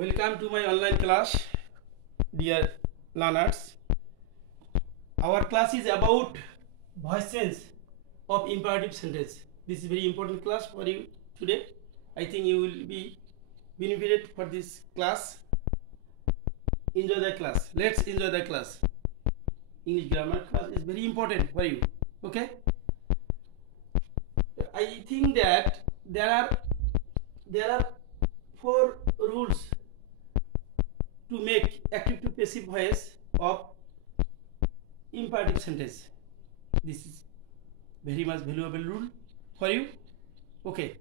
Welcome to my online class, dear learners. Our class is about voice change of imperative sentence. This is very important class for you today. I think you will be benefited for this class. Enjoy the class. Let's enjoy the class. English grammar class is very important for you. Okay? I think that there are 4 rules to make active to passive voice of imperative sentence. This is very much valuable rule for you. Okay.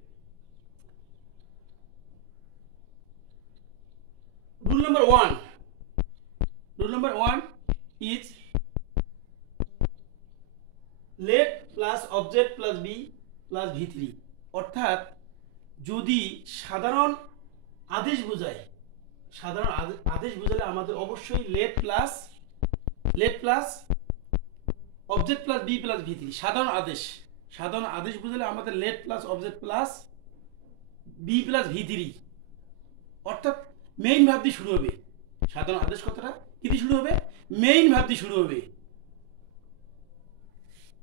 Rule number 1. Rule number 1 is let plus object plus be plus v3 অর্থাৎ যদি সাধারণ আদেশ বোঝায় আদেশ বোঝালে আমাদের অবশ্যই let plus object plus b plus v3 সাধারণ আদেশ বোঝালে আমাদের let plus object plus b plus v3 অর্থাৎ মেইন ভার্ব দিয়ে শুরু হবে। সাধারণ আদেশ কথাটা কি দিয়ে শুরু হবে? মেইন ভার্ব দিয়ে শুরু হবে।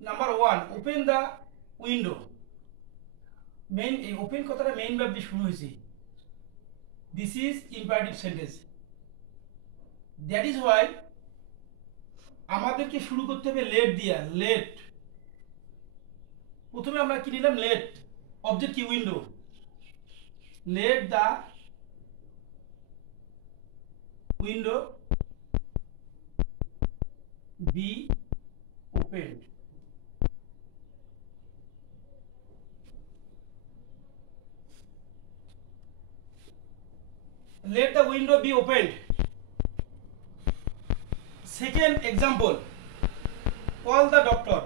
Number 1 open the window, main এই ওপেন কথাটা মেইন ভার্ব দিয়ে শুরু হয়েছে। This is imperative sentence. That is why আমাদেরকে শুরু করতে হবে লেট দিয়া। লেট প্রথমে আমরা কি নিলাম? লেট অবজেক্ট কি? Window. Let the window be opened. Let the window be opened. Second example, call the doctor.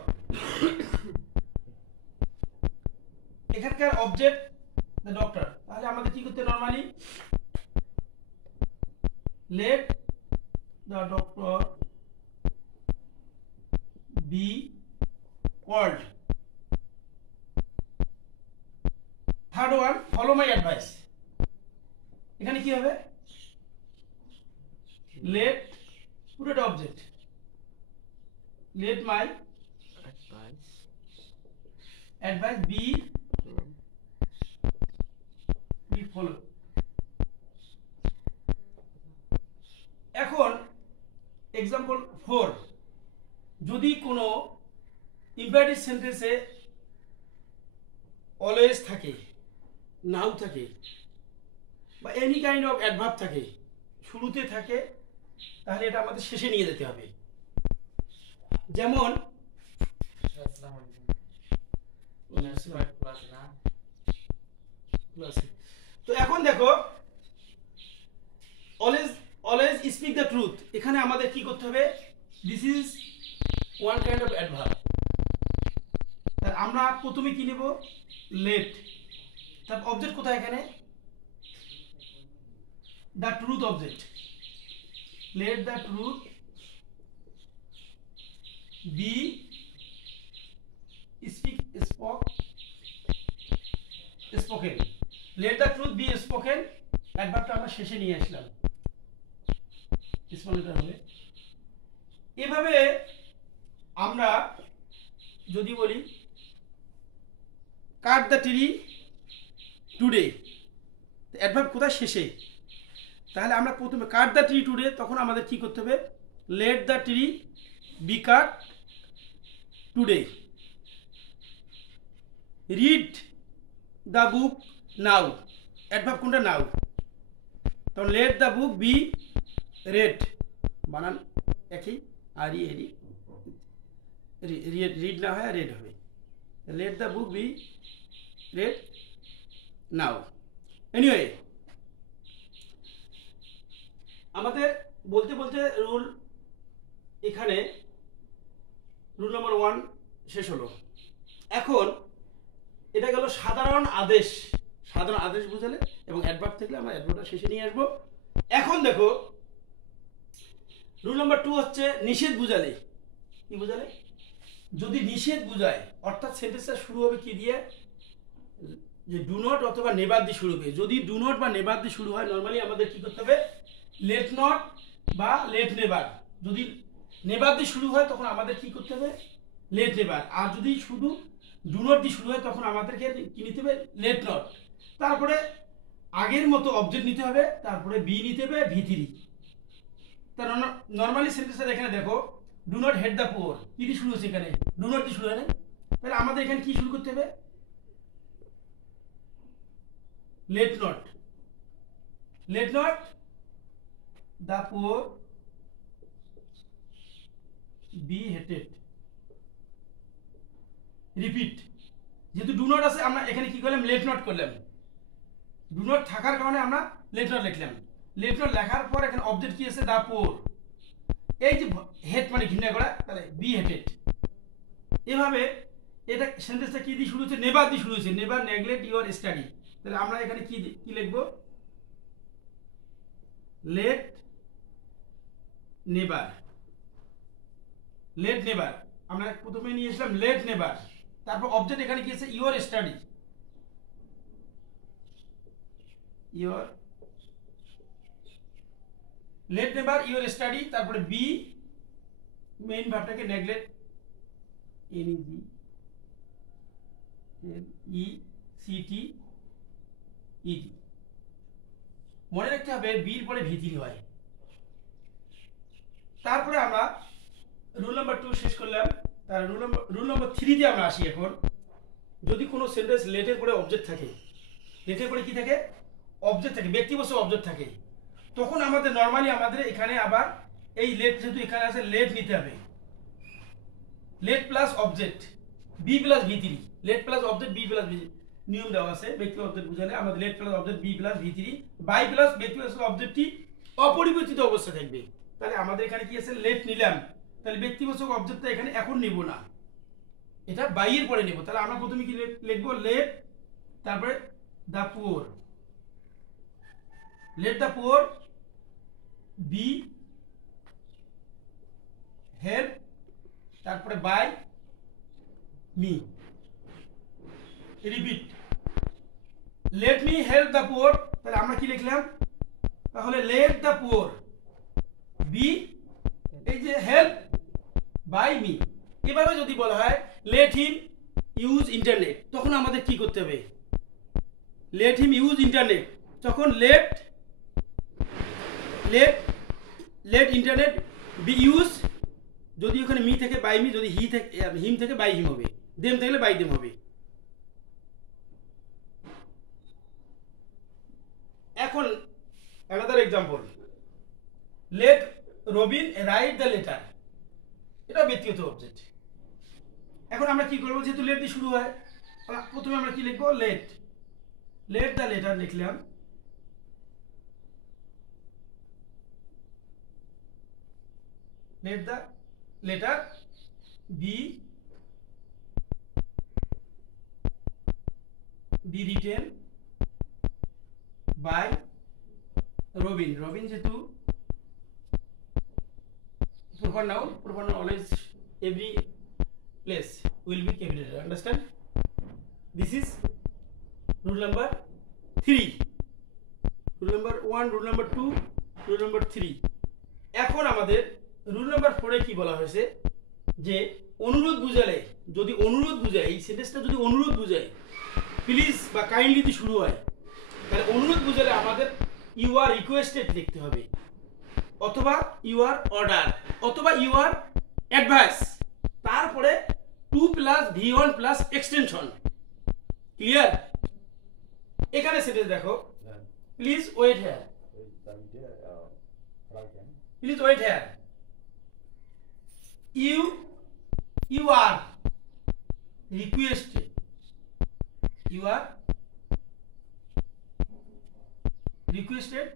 এখানকার অবজেক্ট the doctor, তাহলে আমাদের কি করতে normally let the doctor be called. Third one, follow my advice. এখানে কি হবে? let পুরোটা object let my advice be follow. এখন এক্সাম্পল 4, যদি কোনো ইম্পারেটিভ সেন্টেন্সে অলওয়েজ থাকে, নাও থাকে বা এনি কাইন্ড অফ অ্যাডভার্ব থাকে, শুরুতে থাকে, তাহলে এটা আমাদের শেষে নিয়ে যেতে হবে। যেমন তো এখন দেখো অলওয়েজ স্পিক দ্য ট্রুথ, এখানে আমাদের কি করতে হবে? This is one kind of adverb. তাহলে আমরা প্রথমে কি নেব? লেট। তার অবজেক্ট কোথায়? এখানে the truth object. Let the truth be spoken. Let the truth be spoken অ্যাডভার্বটা আমরা শেষে নিয়ে আসলাম। স্পন্ডটা হবে এভাবে। আমরা যদি বলি cut the tree today, adverb কোথায়? শেষে। তাহলে আমরা প্রথমে কাট দ্য ট্রি টুডে, তখন আমাদের কি করতে হবে? Let the tree be cut today. Read the book now, adverb কোনটা? নাও। তখন let the book be read, বানান একই, আর রিড না হয় রেড হবে। Let the book be read now. Anyway আমাদের বলতে বলতে এখানে রুল নাম্বার 1 শেষ হলো। এখন এটা গেল সাধারণ আদেশ। সাধারণ আদেশ বুঝালে এবং অ্যাডভার্ব থাকলে আমরা অ্যাডভার্বটা শেষে নিয়ে আসবো। এখন দেখো রুল নাম্বার 2 হচ্ছে নিষেধ বুঝালে। কি বুঝালে? যদি নিষেধ বুঝায়, অর্থাৎ সেন্টেন্সটা শুরু হবে কি দিয়ে? যে ডু নট অথবা নেভার দিয়ে শুরু হবে। যদি ডু নট বা নেভার দিয়ে শুরু হয় নর্মালি আমাদের কি করতে হবে, লেট নট বা লেট নেভার। যদি নেভার দিয়ে শুরু হয় তখন আমাদের কি করতে হবে, লেট নেভার। আর যদি শুধু ডু নট দিয়ে শুরু হয় তখন আমাদেরকে কি নিতে হবে, লেট নট। তারপরে আগের মতো অবজেক্ট নিতে হবে, তারপরে বি নিতে হবে, ভি3। তার নর্মালি সেন্টেন্সটা এখানে দেখো, do not hate the poor, কি দিয়ে শুরু হচ্ছে এখানে, ডু নট দিয়ে শুরু হয় না। তাহলে আমাদের এখানে কি শুরু করতে হবে, let not, let not the poor be hated. Repeat, যেহেতু ডু নট আছে আমরা এখানে কি করলাম, লেট নট করলাম। ডু নট থাকার কারণে আমরা লেট নট লিখলাম। লেট নট লেখার পর এখানে অবজেক্ট কি আছে, দা পুয়ার। এই যে হেট মানে ঘৃণা করা, তাহলে বি হেটেড। এভাবে এটা সেন্টেন্সটা কি দিয়ে শুরু হচ্ছে, নেভার দিয়ে শুরু হচ্ছে, নেভার নেগলেক্ট ইওর স্টাডি। তাহলে আমরা এখানে কি কি লিখব, লেট নেভার, লেট নেভার। আমরা প্রথমে নিয়ে এসলাম লেট নেভার, তারপর অবজেক্ট এখানে কি আছে, your study, your, late never your study. তারপরে বি মেইন ভার্বটাকে নেগলেক্ট, এনইজি ই সিটি ইডি। মনে রাখতে হবে বির পরে ভি3 হয়। তারপরে আমরা রুল নাম্বার 2 শেষ করলাম। তার রুল নাম্বার 3 তে আমরা আসি। এখন যদি কোনো সেন্টেন্স লেটের পরে অবজেক্ট থাকে, লেটের পরে কি থাকে, অবজেক্ট থাকে, ব্যক্তিবাচক অবজেক্ট থাকে, তখন আমাদের নরমালি আমাদের এখানে আবার এই লেট, যেহেতু এখানে আছে লেট নিতে হবে, let plus object be plus ভি3, let plus object be plus V, নিয়ম দেওয়া আছে। ব্যক্তিগত অবজেক্ট বুঝালে আমাদের let plus object be plus ভি3, বাই প্লাস ব্যক্তিগত অবজেক্টটি অপরিবর্তিত অবস্থা থাকবে। তাহলে আমাদের এখানে কি আছে, লেট নিলাম, তাহলে ব্যক্তিবাচক অবজেক্টটা এখানে এখন নেব না, এটা বাই এর পরে নেব। তাহলে আমরা প্রথমে কি লিখব, লেট, তারপরে the poor, let the poor be help, তারপরে by me. Repeat, let me help the poor. তাহলে আমরা কি লিখলাম, তাহলে লেট দা পুয়ার বি, এই যে হেল্প বাই মি। এভাবে যদি বলা হয় লেট হিম ইউজ ইন্টারনেট, তখন আমাদের কি করতে হবে, লেট হিম ইউজ ইন্টারনেট, তখন let let let internet be use, যদি ওখানে মি থেকে বাই মি, যদি হি থেকে হিম থেকে বাই হিম হবে, দেম থাকলে বাই দেম হবে। এখন another example, let Robin write the letter, এটা ব্যক্তিগত অবজেক্ট। এখন আমরা কি করবো, যেহেতু লেট দিয়ে শুরু হয়, প্রথমে আমরা কি লিখবো, লেট, লেট দ্য লেটার লিখলাম, let the letter be written by Robin. Robin যেহেতু proper noun always every place will be capitalized, understand? This is rule number 3, rule number 1, rule number 2, rule number 3। এখন আমাদের rule number 4 এ কি বলা হয়েছে, যে অনুরোধ বুঝালে, যদি অনুরোধ বুঝায়, এই সেন্টেন্সটা যদি অনুরোধ বুঝায়, প্লিজ বা কাইন্ডলি দিয়ে শুরু হয়, তাহলে অনুরোধ বুঝালে আমাদের ইউ আর রিকোয়েস্টেড লিখতে হবে, অথবা ইউ আর অর্ডার, অথবা ইউ আর অ্যাডভাইস, তারপরে 2 plus V1 plus extension. Clear? এখানে সেটা দেখো, please wait here, please wait here, you are requested, you are requested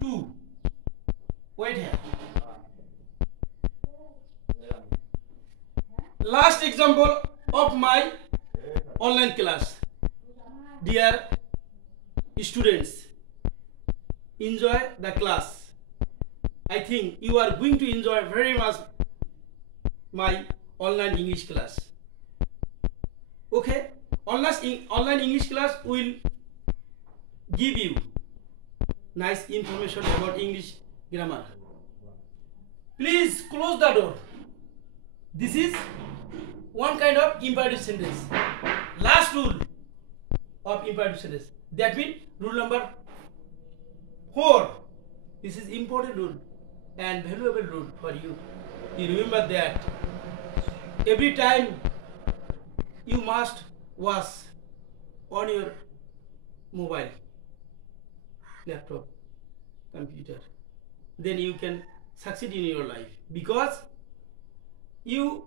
to wait here. Last example of my online class. Dear students, enjoy the class. I think you are going to enjoy very much my online English class. Okay, Online English class will give you nice information about English grammar. Please close the door. This is one kind of imperative sentence. Last rule of imperative sentence. That means rule number 4. This is important rule and valuable rule for you. You remember that every time you must wash on your mobile, laptop, computer. Then you can succeed in your life because you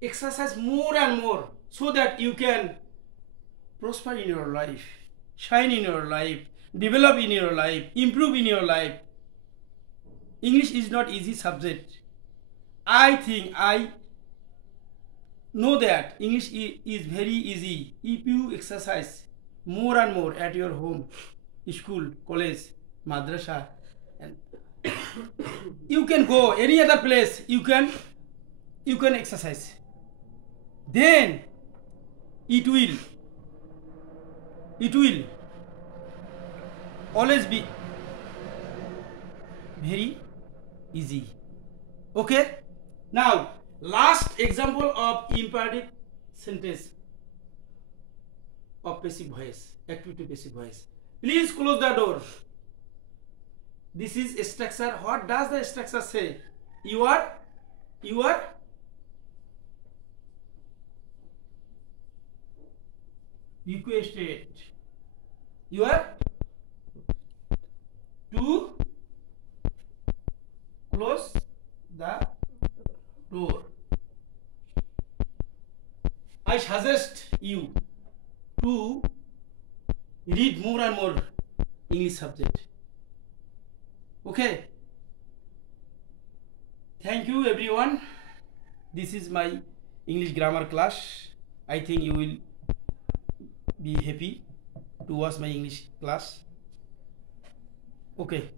exercise more and more so that you can prosper in your life, shine in your life, develop in your life, improve in your life. English is not easy subject. I know that English is very easy if you exercise more and more at your home, school, college, madrasa, and you can go any other place. You can exercise. Then it will always be very easy. Okay. Now last example of imperative sentence of passive voice, active to passive voice. Please close the door. This is a structure. What does the structure say? You are requested. You are to close the door. I suggest you to read more and more English subject. Okay. Thank you everyone. This is my English grammar class. I think you will be happy to watch my English class. Okay.